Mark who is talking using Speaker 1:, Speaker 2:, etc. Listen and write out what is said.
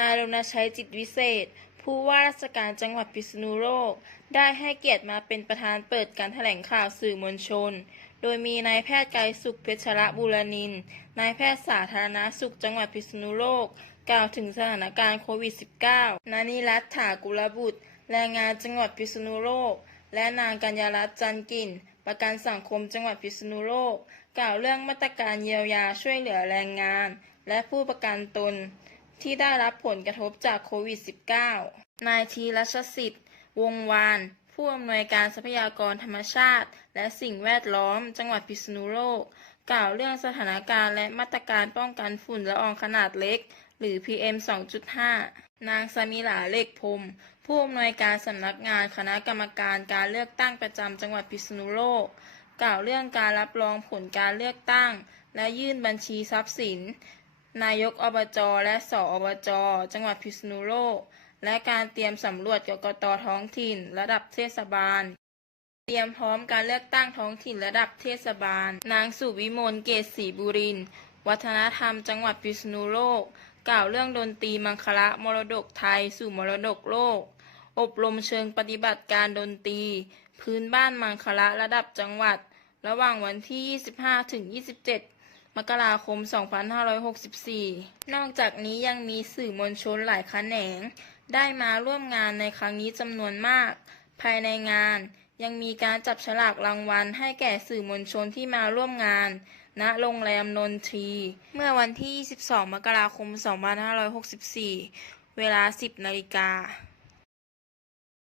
Speaker 1: นายรณชัยจิตวิเศษ ผู้ว่าราชการจังหวัดพิษณุโลก ได้ให้เกียรติมาเป็นประธานเปิดการแถลงข่าวสื่อมวลชน โดยมีนายแพทย์ไกรสุขเพชรบุรนิน นายแพทย์สาธารณสุขจังหวัดพิษณุโลก กล่าวถึงสถานการณ์โควิด -19 นานิรัตถากุลบุตร แรงงานจังหวัดพิษณุโลก และนางกัญญารัตน์จันกินประกันสังคมจังหวัดพิษณุโลก กล่าวเรื่องมาตรการเยียวยาช่วยเหลือแรงงาน และผู้ประกันตน ที่ได้รับผลกระทบจากโควิด -19 นายทีรัชสิทธิ์ วงศ์วาน ผู้อำนวยการทรัพยากรธรรมชาติ และสิ่งแวดล้อม จังหวัดพิษณุโลก กล่าวเรื่องสถานการณ์และมาตรการป้องกันฝุ่นละอองขนาดเล็ก หรือ PM 2.5 นางสมิลาเล็กพรมผู้อำนวยการสำนักงานคณะกรรมการการเลือกตั้งประจำจังหวัดพิษณุโลก กล่าวเรื่องการรับรองผลการเลือกตั้ง และยื่นบัญชีทรัพย์สิน นายกอบจและสออบจจังหวัดพิษณุโลก และการเตรียมสำรวจกกตท้องถิ่น ระดับเทศบาล เตรียมพร้อมการเลือกตั้งท้องถิ่นระดับเทศบาล นางสุวิมลเกษศรีบุรินวัฒนธรรมจังหวัดพิษณุโลก กล่าวเรื่องดนตรีมังคละมรดกไทยสู่มรดกโลก อบรมเชิงปฏิบัติการดนตรี พื้นบ้านมังคละระดับจังหวัด ระหว่างวันที่ 25ถึง27 มกราคม 2564 นอกจากนี้ยังมีสื่อมวลชนหลายแขนง ได้มาร่วมงานในครั้งนี้จำนวนมาก ภายในงานยังมีการจับฉลากรางวัลให้แก่สื่อมวลชนที่มาร่วมงาน ณ โรงแรมนนทรี เมื่อวันที่ 22 มกราคม 2564 เวลา 10 นาฬิกา